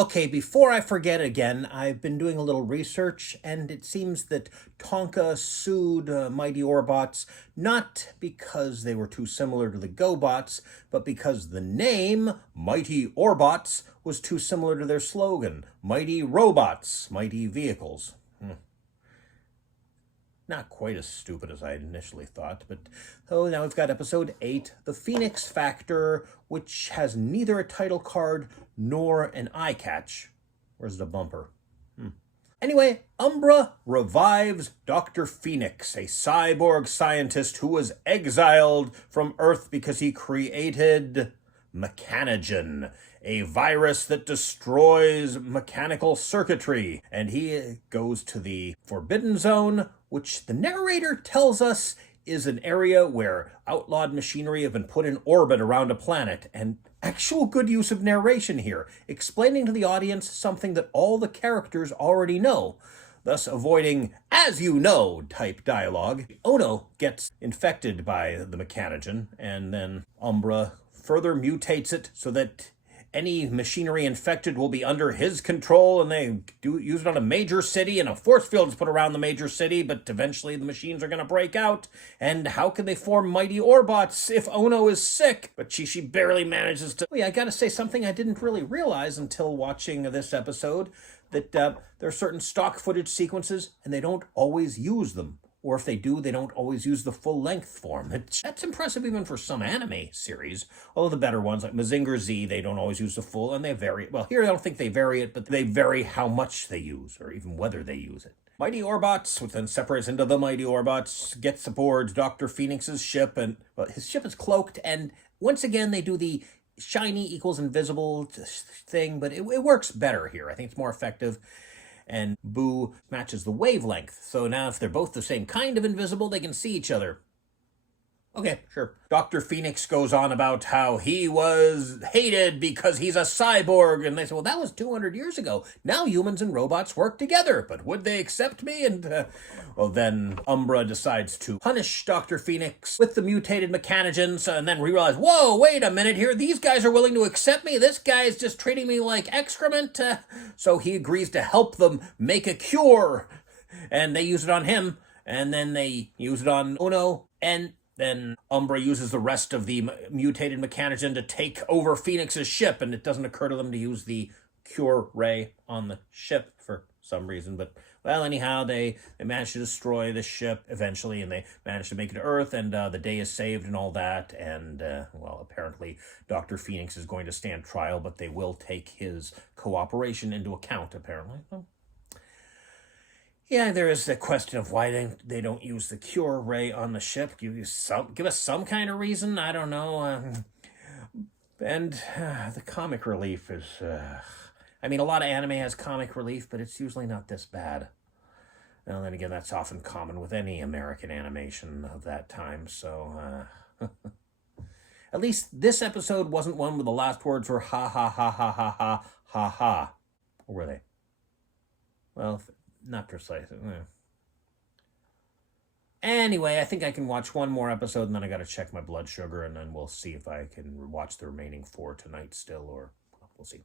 Okay, before I forget again, I've been doing a little research, and it seems that Tonka sued Mighty Orbots not because they were too similar to the GoBots, but because the name Mighty Orbots was too similar to their slogan, Mighty Robots, Mighty Vehicles. Not quite as stupid as I initially thought, but now we've got episode 8, The Phoenix Factor, which has neither a title card nor an eye catch. Where's the bumper? Anyway, Umbra revives Dr. Phoenix, a cyborg scientist who was exiled from Earth because he created Mechanogen, a virus that destroys mechanical circuitry. And he goes to the Forbidden Zone, which the narrator tells us is an area where outlawed machinery have been put in orbit around a planet, and actual good use of narration here, explaining to the audience something that all the characters already know, thus avoiding "as you know" type dialogue. Ono gets infected by the Mechanogen, and then Umbra further mutates it so that any machinery infected will be under his control, and they use it on a major city, and a force field is put around the major city, but eventually the machines are going to break out. And how can they form Mighty Orbots if Ono is sick? But she barely manages to... Oh yeah, I gotta say something I didn't really realize until watching this episode, that there are certain stock footage sequences, and they don't always use them. Or if they do, they don't always use the full-length form. That's impressive even for some anime series. Although the better ones, like Mazinger Z, they don't always use the full, and they vary it. Well, here I don't think they vary it, but they vary how much they use, or even whether they use it. Mighty Orbots, which then separates into the Mighty Orbots, gets aboard Dr. Phoenix's ship, and well, his ship is cloaked, and once again they do the shiny equals invisible thing, but it works better here. I think it's more effective. And Boo matches the wavelength. So now if they're both the same kind of invisible, they can see each other. Okay, sure. Dr. Phoenix goes on about how he was hated because he's a cyborg. And they say, well, that was 200 years ago. Now humans and robots work together. But would they accept me? And, well, then Umbra decides to punish Dr. Phoenix with the mutated Mechanogens. And then we realize, whoa, wait a minute here. These guys are willing to accept me. This guy is just treating me like excrement. So he agrees to help them make a cure. And they use it on him. And then they use it on Ono. And then Umbra uses the rest of the mutated Mechanogen to take over Phoenix's ship, and it doesn't occur to them to use the cure ray on the ship for some reason. But, well, anyhow, they manage to destroy the ship eventually, and they manage to make it to Earth, and the day is saved and all that. And, well, apparently Dr. Phoenix is going to stand trial, but they will take his cooperation into account, apparently. Yeah, there is the question of why they don't use the cure ray on the ship. Give us some kind of reason. I don't know. And the comic relief is... I mean, a lot of anime has comic relief, but it's usually not this bad. And then again, that's often common with any American animation of that time, so... At least this episode wasn't one where the last words were ha ha ha ha ha ha ha ha. Or were they? Well... Not precisely. Anyway, I think I can watch one more episode, and then I got to check my blood sugar, and then we'll see if I can watch the remaining 4 tonight still, or we'll see.